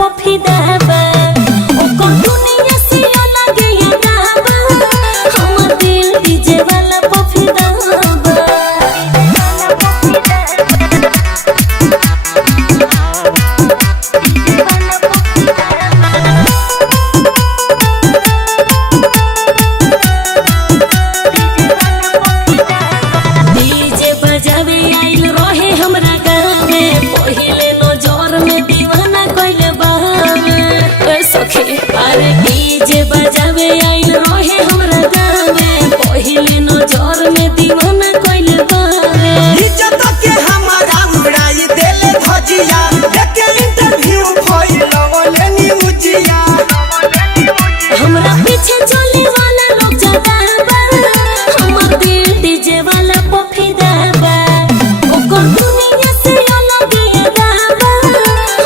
पफिदा बा ओकर दुनिया से अलग ये गाबा हमर दिल डीजे वाला पफिदा बा डीजे बजावे आइल रहे हमरा गाँव में पहिले नजर में दीवाना कइले बावे सखी अरे डीजे बजावे आइल रहे हमरा गाँव में पहिले नजर में दीवाना कइले बावे इज्जत के हमारा उड़ाई देले धजिया लेके इंटरव्यू फैलवले न्यूजिया हमरा पीछे चले वाला लोग ज्यादा बा हमर दिल डीजे वाला पफिदा बा ओकर दुनिया से अलग ये गाबा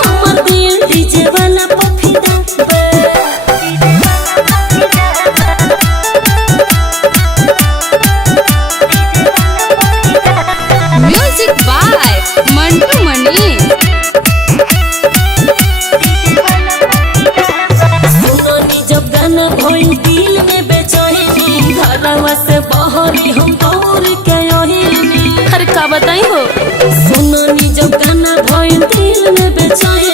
हमर दिल डीजे वाला पफिदा बा म्यूजिक बाय मंटू मनी। सुननी जब गाना भइल दिल में बेचैनी घरवा से बहरी हम दौड़ के आइनी अरे का बताई हो सुननी जब गाना भइल दिल में बेचैनी